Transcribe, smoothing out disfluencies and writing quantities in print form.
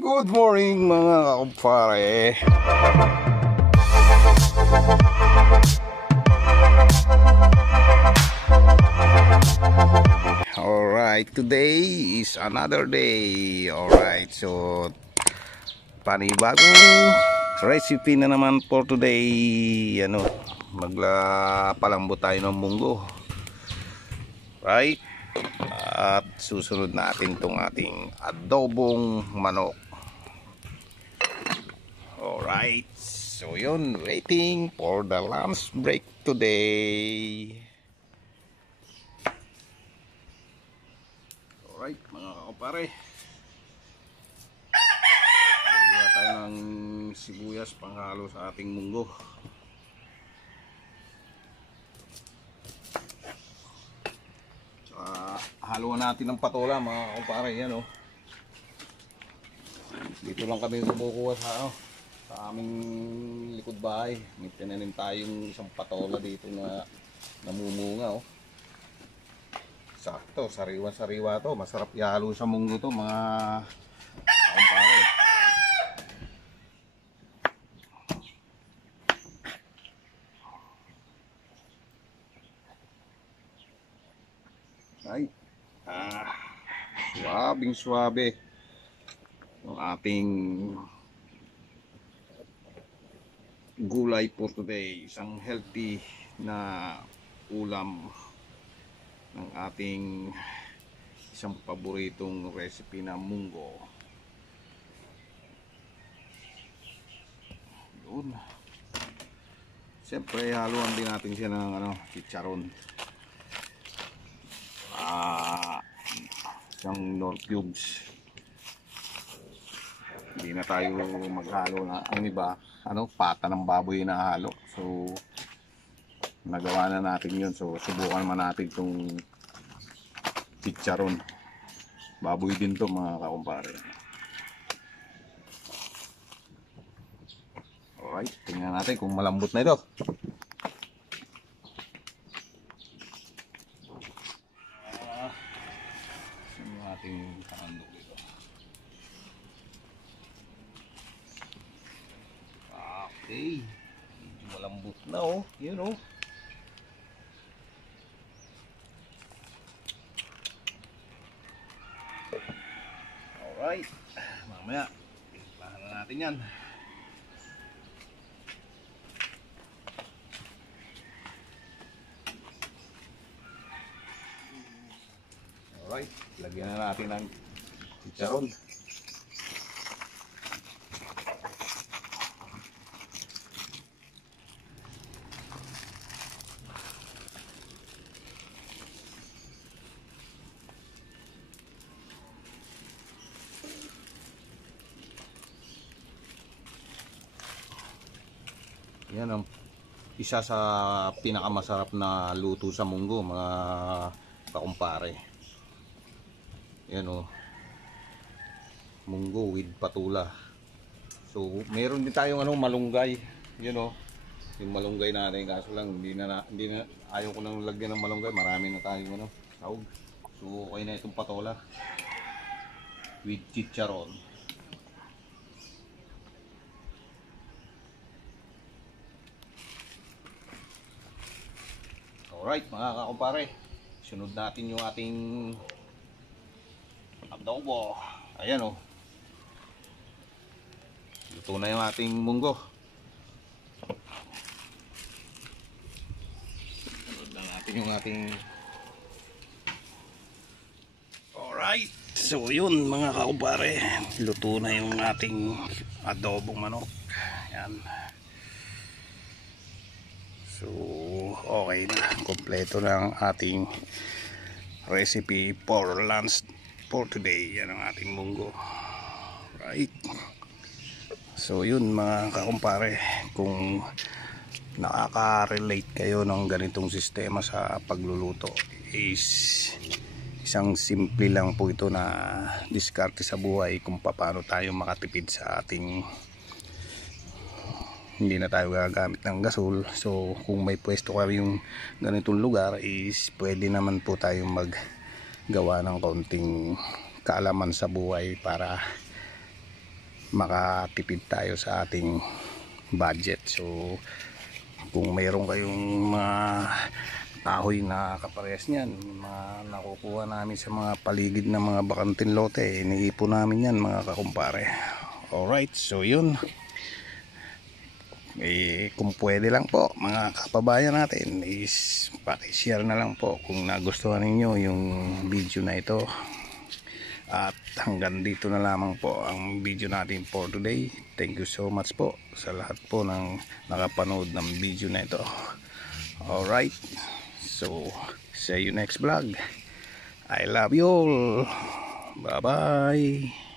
Good morning mga kumpare. Alright, today is another day. Alright, so panibagong recipe na naman for today. Magpalambot tayo ng munggo. Right? At susunod natin itong ating adobong manok. Alright, so yun, waiting for the lunch break today. Alright mga kapare, gawa tayo ng sibuyas panghalo sa ating munggo. Haluan natin ng patola mga kapare. Yan o, dito lang kami kumukuha sa aming likod bahay. May tinanim tayong isang patola dito na namumunga o. Sakto, sariwa-sariwa to. Masarap ihalo sa munggo to mga kapare. Ay, swabing swabe ang ating gulay for today. Isang healthy na ulam ng ating isang paboritong recipe na munggo. Yun. Siyempre haluan din natin siya ng chicharon. Isang Knorr cubes. Hindi na tayo maghalo na ang iba, pata ng baboy na halo. So nagawa na natin yun. So subukan naman natin itong chicharon. Baboy din to mga kakumpare. Alright, tingnan natin kung malambot na ito. Ating handog dito. Okay, medyo malambot na oh. Yun oh. Alright, mamaya timplahan na natin yan. Alright, lagyan na natin ng chicharon. Yan ang isa sa pinakamasarap na luto sa munggo mga kakumpare. Yan o, munggo with patula. So meron din tayong malunggay. Yan o, yung malunggay natin, kaso lang hindi na ayaw ko nang lagyan ng malunggay. Marami na tayong sahog. So okay na itong patola with chicharon. Alright mga kakumpare, sunod natin yung ating adobo. Ayan o, luto na yung ating munggo. Sunod na natin yung ating... Alright, so yun mga kakumpare, luto na yung ating adobong manok. Ayan. So okay na, kompleto na ang ating recipe for lunch for today. Yan ang ating munggo. Right. So yun mga kakumpare, kung nakaka-relate kayo ng ganitong sistema sa pagluluto, is isang simple lang po ito na diskarte sa buhay kung paano tayo makatipid sa ating, hindi na tayo gagamit ng gasol. So kung may pwesto kayong ganitong lugar, is pwede naman po tayong maggawa ng kaunting kaalaman sa buhay para makatipid tayo sa ating budget. So kung mayroon kayong mga kahoy na kaparehas niyan, mga nakukuha namin sa mga paligid ng mga bakanting lote, iniipon namin yan mga kakumpare. Alright, so yun, kung pwede lang po mga kapabayan natin is paki-share na lang po kung nagustuhan ninyo yung video na ito. At hanggang dito na lamang po ang video natin for today. Thank you so much po sa lahat po ng nakapanood ng video na ito. Alright, so see you next vlog. I love you all. Bye bye.